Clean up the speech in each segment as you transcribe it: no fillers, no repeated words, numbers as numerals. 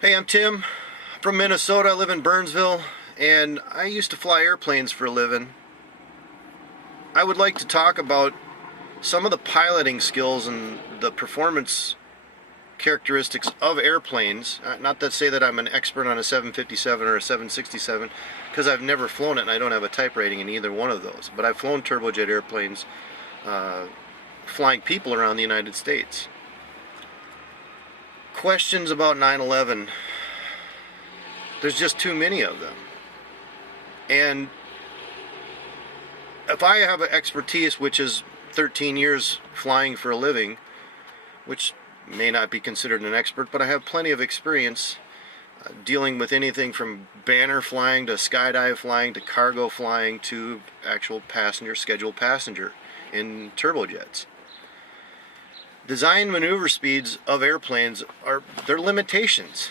Hey, I'm Tim from Minnesota. I live in Burnsville, and I used to fly airplanes for a living. I would like to talk about some of the piloting skills and the performance characteristics of airplanes. Not to say that I'm an expert on a 757 or a 767, because I've never flown it and I don't have a type rating in either one of those. But I've flown turbojet airplanes, flying people around the United States. Questions about 9/11. There's just too many of them. And if I have an expertise, which is 13 years flying for a living, which may not be considered an expert, but I have plenty of experience dealing with anything from banner flying to skydive flying to cargo flying to actual passenger, scheduled passenger in turbojets. Design maneuver speeds of airplanes are their limitations.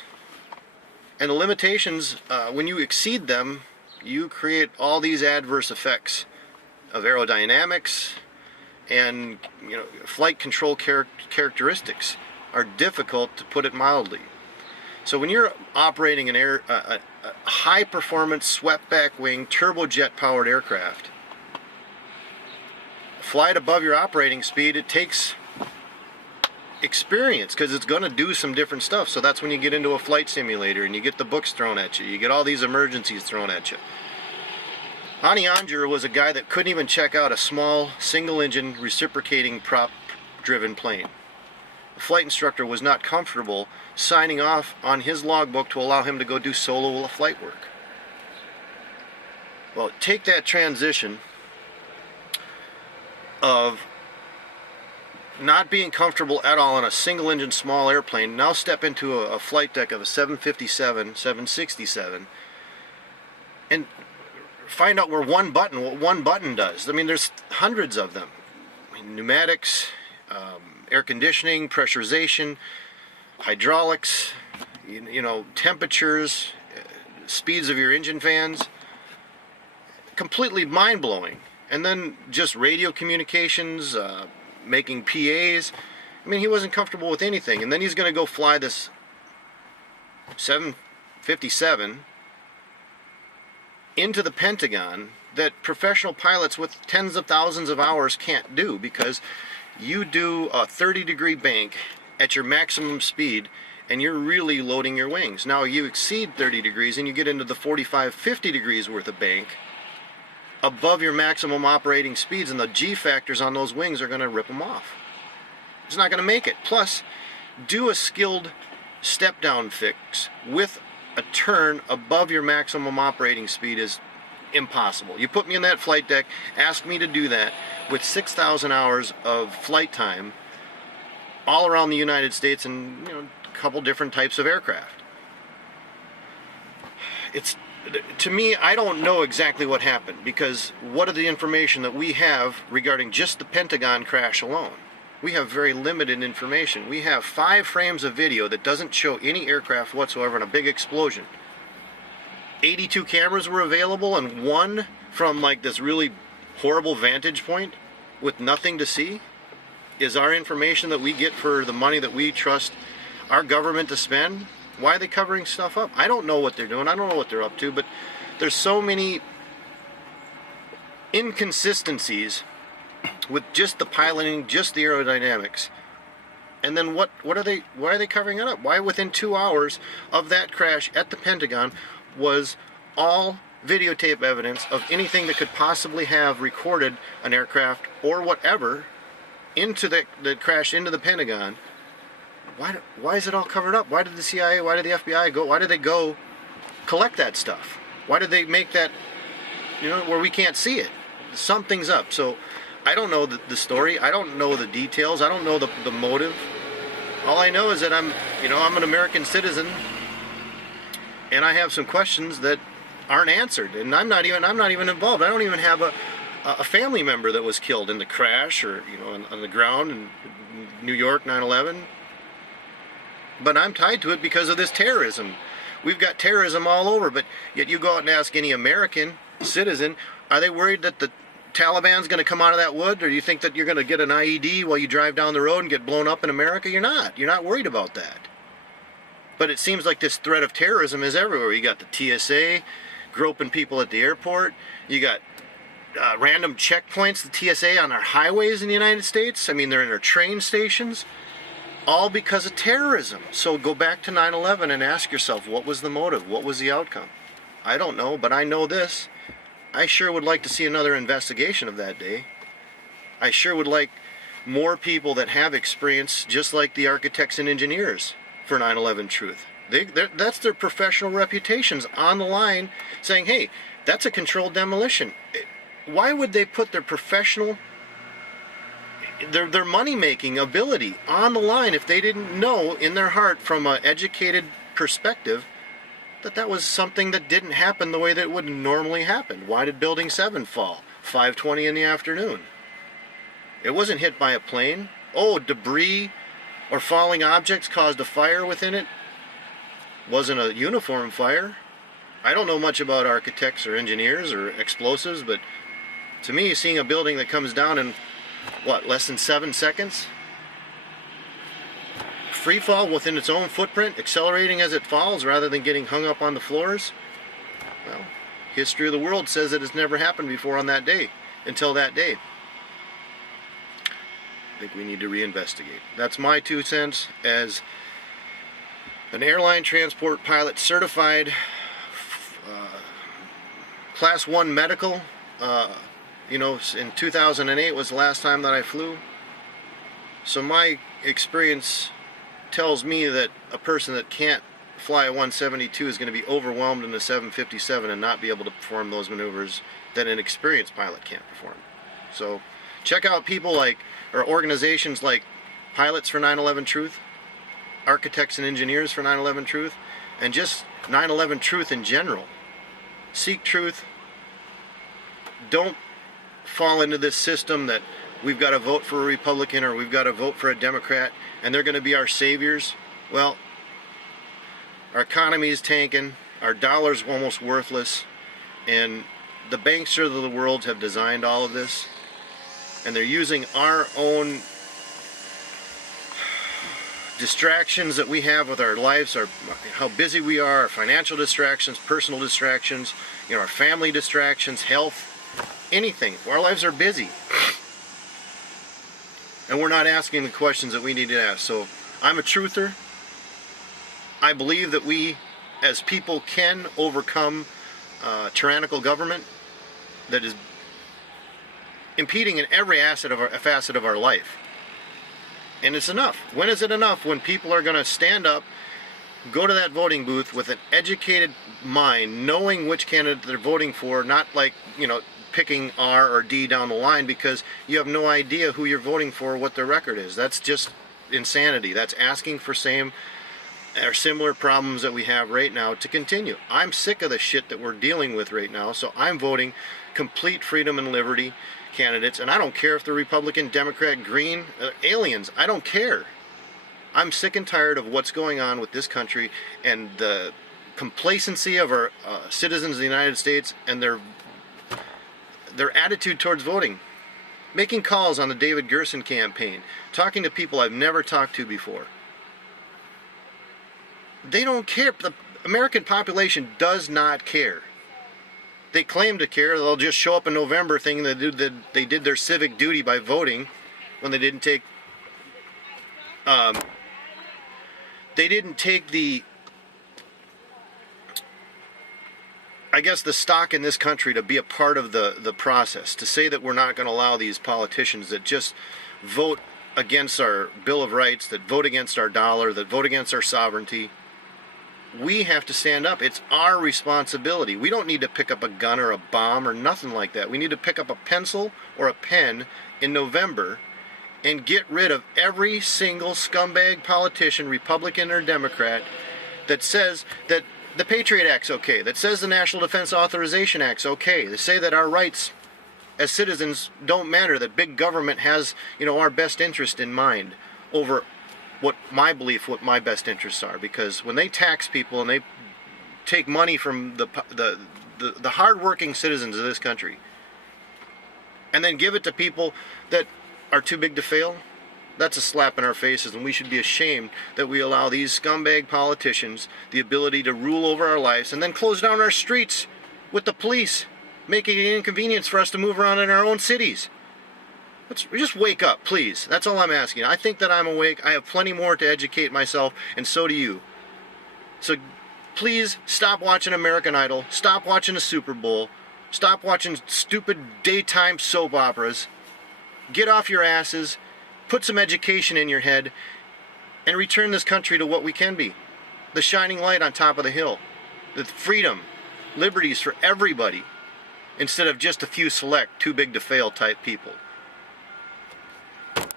And the limitations, when you exceed them, you create all these adverse effects of aerodynamics, and flight control characteristics are difficult, to put it mildly. So when you're operating a high performance swept back wing turbojet powered aircraft, fly it above your operating speed, it takes experience, because it's going to do some different stuff. So that's when you get into a flight simulator and you get the books thrown at you, you get all these emergencies thrown at you. Ani Anger was a guy that couldn't even check out a small single engine reciprocating prop driven plane. The flight instructor was not comfortable signing off on his logbook to allow him to go do solo flight work. Well, take that transition of not being comfortable at all on a single engine small airplane, now step into a flight deck of a 757, 767, and find out what one button does. I mean, there's hundreds of them. Pneumatics, air conditioning, pressurization, hydraulics, temperatures, speeds of your engine fans. Completely mind-blowing. And then just radio communications, making PAs. I mean, he wasn't comfortable with anything. And then he's going to go fly this 757 into the Pentagon that professional pilots with tens of thousands of hours can't do, because you do a 30-degree bank at your maximum speed and you're really loading your wings. Now you exceed 30 degrees and you get into the 45, 50 degrees worth of bank above your maximum operating speeds, and the G factors on those wings are going to rip them off. It's not going to make it. Plus, do a skilled step down fix with a turn above your maximum operating speed is impossible. You put me in that flight deck, ask me to do that with 6,000 hours of flight time all around the United States and a couple different types of aircraft. To me, I don't know exactly what happened, because what are the information that we have regarding just the Pentagon crash alone? We have very limited information. We have 5 frames of video that doesn't show any aircraft whatsoever in a big explosion. 82 cameras were available, and one from like this really horrible vantage point with nothing to see is our information that we get for the money that we trust our government to spend. Why are they covering stuff up? I don't know what they're doing. I don't know what they're up to, but there's so many inconsistencies with just the piloting, just the aerodynamics. And then why are they covering it up? Why within 2 hours of that crash at the Pentagon was all videotape evidence of anything that could possibly have recorded an aircraft or whatever into that crash into the Pentagon? Why is it all covered up? Why did the CIA, why did the FBI go, why did they go collect that stuff? Why did they make that, where we can't see it? Something's up. So I don't know the story. I don't know the details. I don't know the motive. All I know is that I'm an American citizen, and I have some questions that aren't answered, and I'm not even involved. I don't even have a family member that was killed in the crash or on the ground in New York 9/11. But I'm tied to it because of this terrorism. We've got terrorism all over, but yet you go out and ask any American citizen, are they worried that the Taliban's going to come out of that wood? Or do you think that you're going to get an IED while you drive down the road and get blown up in America? You're not. You're not worried about that. But it seems like this threat of terrorism is everywhere. You got the TSA groping people at the airport. You got random checkpoints, the TSA on our highways in the United States. I mean, they're in our train stations. All because of terrorism. So go back to 9/11 and ask yourself, what was the motive? What was the outcome? I don't know, but I know this. I sure would like to see another investigation of that day. I sure would like more people that have experience, just like the architects and engineers for 9/11 Truth. That's their professional reputations on the line, saying, hey, that's a controlled demolition. Why would they put their professional, their money-making ability on the line if they didn't know in their heart from an educated perspective that that was something that didn't happen the way that it would normally happen? Why did Building 7 fall 5:20 in the afternoon? It wasn't hit by a plane. Oh, debris or falling objects caused a fire within it. Wasn't a uniform fire. I don't know much about architects or engineers or explosives, but to me, seeing a building that comes down in, what, less than 7 seconds? Free fall within its own footprint, accelerating as it falls rather than getting hung up on the floors. Well, history of the world says that it's never happened before on that day, until that day. I think we need to reinvestigate. That's my 2 cents as an airline transport pilot, certified, class 1 medical. In 2008 was the last time that I flew. So my experience tells me that a person that can't fly a 172 is going to be overwhelmed in the 757 and not be able to perform those maneuvers that an experienced pilot can't perform. So check out people like, or organizations like Pilots for 9/11 Truth, Architects and Engineers for 9/11 Truth, and just 9/11 Truth in general. Seek truth. Don't fall into this system that we've got to vote for a Republican or we've got to vote for a Democrat and they're going to be our saviors. Well, our economy is tanking, our dollar's almost worthless, and the banksters of the world have designed all of this, and they're using our own distractions that we have with our lives, how busy we are, our financial distractions, personal distractions, our family distractions, health, anything. Our lives are busy. And we're not asking the questions that we need to ask. So I'm a truther. I believe that we as people can overcome tyrannical government that is impeding in every facet of our life. And it's enough. When is it enough? When people are going to stand up, go to that voting booth with an educated mind, knowing which candidate they're voting for, not like, picking R or D down the line because you have no idea who you're voting for, what their record is. That's just insanity. That's asking for same or similar problems that we have right now to continue. I'm sick of the shit that we're dealing with right now, so I'm voting complete freedom and liberty candidates, and I don't care if they're Republican, Democrat, Green, aliens. I don't care. I'm sick and tired of what's going on with this country and the complacency of our citizens of the United States and their attitude towards voting. Making calls on the David Gerson campaign, talking to people I've never talked to before. They don't care. The American population does not care. They claim to care. They'll just show up in November thinking that they did their civic duty by voting when they didn't take the the stock in this country to be a part of the process, to say that we're not going to allow these politicians that just vote against our Bill of Rights, that vote against our dollar, that vote against our sovereignty. We have to stand up. It's our responsibility. We don't need to pick up a gun or a bomb or nothing like that. We need to pick up a pencil or a pen in November and get rid of every single scumbag politician, Republican or Democrat, that says that the Patriot Act's okay, that says the National Defense Authorization Act's okay, that say that our rights as citizens don't matter, that big government has, our best interest in mind over what my best interests are. Because when they tax people and they take money from the hard-working citizens of this country and then give it to people that are too big to fail, That's a slap in our faces, and we should be ashamed that we allow these scumbag politicians the ability to rule over our lives and then close down our streets with the police, making it an inconvenience for us to move around in our own cities. Let's just wake up, please. That's all I'm asking. I think that I'm awake. I have plenty more to educate myself, and so do you. So please stop watching American Idol. Stop watching the Super Bowl. Stop watching stupid daytime soap operas. Get off your asses. Put some education in your head and return this country to what we can be. The shining light on top of the hill. The freedom, liberties for everybody, instead of just a few select, too big to fail type people.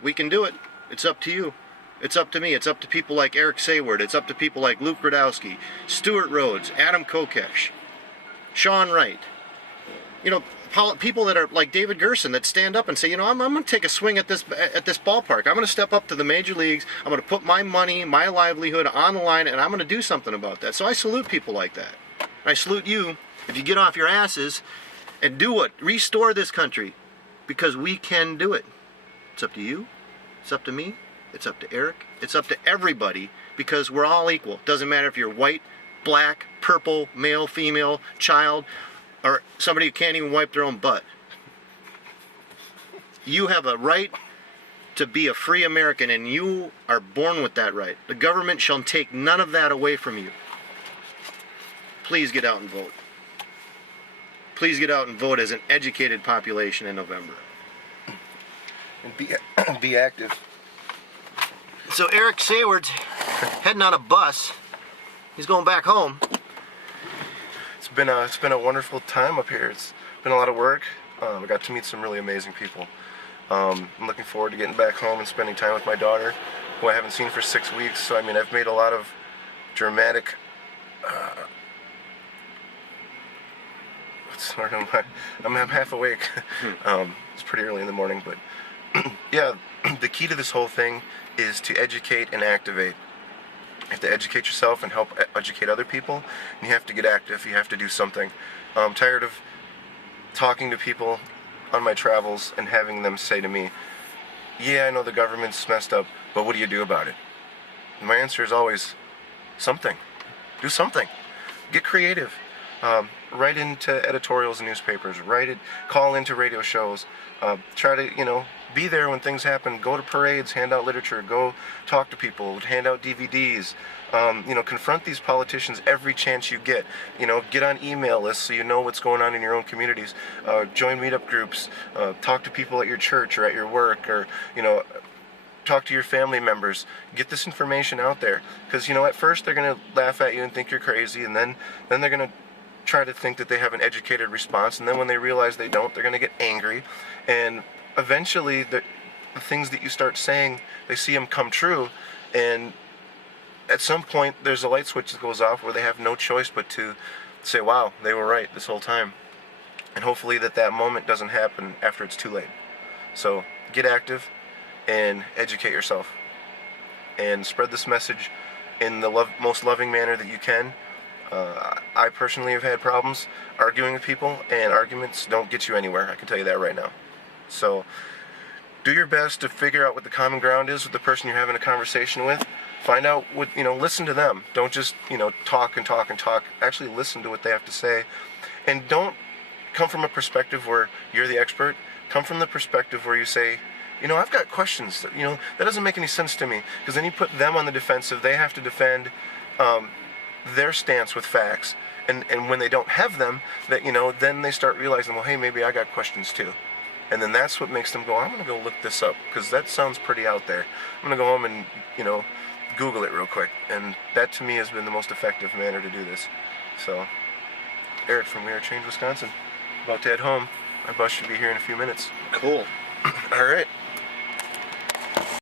We can do it. It's up to you. It's up to me. It's up to people like Eric Sayward. It's up to people like Luke Rudowski, Stuart Rhodes, Adam Kokesh, Sean Wright. You know, people that are like David Gerson that stand up and say, you know, I'm going to take a swing at this ballpark. I'm going to step up to the major leagues. I'm going to put my money, my livelihood on the line, and I'm going to do something about that. So I salute people like that. I salute you if you get off your asses and do it. Restore this country, because we can do it. It's up to you. It's up to me. It's up to Eric. It's up to everybody, because we're all equal. Doesn't matter if you're white, black, purple, male, female, child, or somebody who can't even wipe their own butt. You have a right to be a free American, and you are born with that right. The government shall take none of that away from you. Please get out and vote. Please get out and vote as an educated population in November. And be active. So Eric Sayward's heading on a bus. He's going back home. It's been a wonderful time up here. It's been a lot of work. I got to meet some really amazing people. I'm looking forward to getting back home and spending time with my daughter, who I haven't seen for 6 weeks. So I mean, I've made a lot of dramatic. I'm half awake. It's pretty early in the morning, but yeah, the key to this whole thing is to educate and activate. You have to educate yourself and help educate other people, and you have to get active. You have to do something. I'm tired of talking to people on my travels and having them say to me, yeah, I know the government's messed up, but what do you do about it? And my answer is always, something. Do something. Get creative. Write into editorials in newspapers. Call into radio shows. Try to, be there when things happen. Go to parades, hand out literature, go talk to people, hand out DVDs. Confront these politicians every chance you get. Get on email lists so you know what's going on in your own communities. Join meetup groups. Talk to people at your church or at your work, or talk to your family members. Get this information out there, because at first they're going to laugh at you and think you're crazy, and then they're going to try to think that they have an educated response, and then when they realize they don't, they're going to get angry, and eventually the things that you start saying, they see them come true, and at some point there's a light switch that goes off where they have no choice but to say, wow, they were right this whole time. And hopefully that moment doesn't happen after it's too late. So get active and educate yourself, and spread this message in the most loving manner that you can. I personally have had problems arguing with people, and arguments don't get you anywhere. I can tell you that right now. So do your best to figure out what the common ground is with the person you're having a conversation with. Find out what, listen to them. Don't just, talk and talk and talk. Actually listen to what they have to say. And don't come from a perspective where you're the expert. Come from the perspective where you say, I've got questions. That doesn't make any sense to me. Because then you put them on the defensive. They have to defend their stance with facts. And when they don't have them, then they start realizing, well, hey, maybe I got questions too. And then that's what makes them go, I'm going to go look this up, because that sounds pretty out there. I'm going to go home and, Google it real quick. And that, to me, has been the most effective manner to do this. So, Eric from We Are Change, Wisconsin. About to head home. My bus should be here in a few minutes. Cool. All right.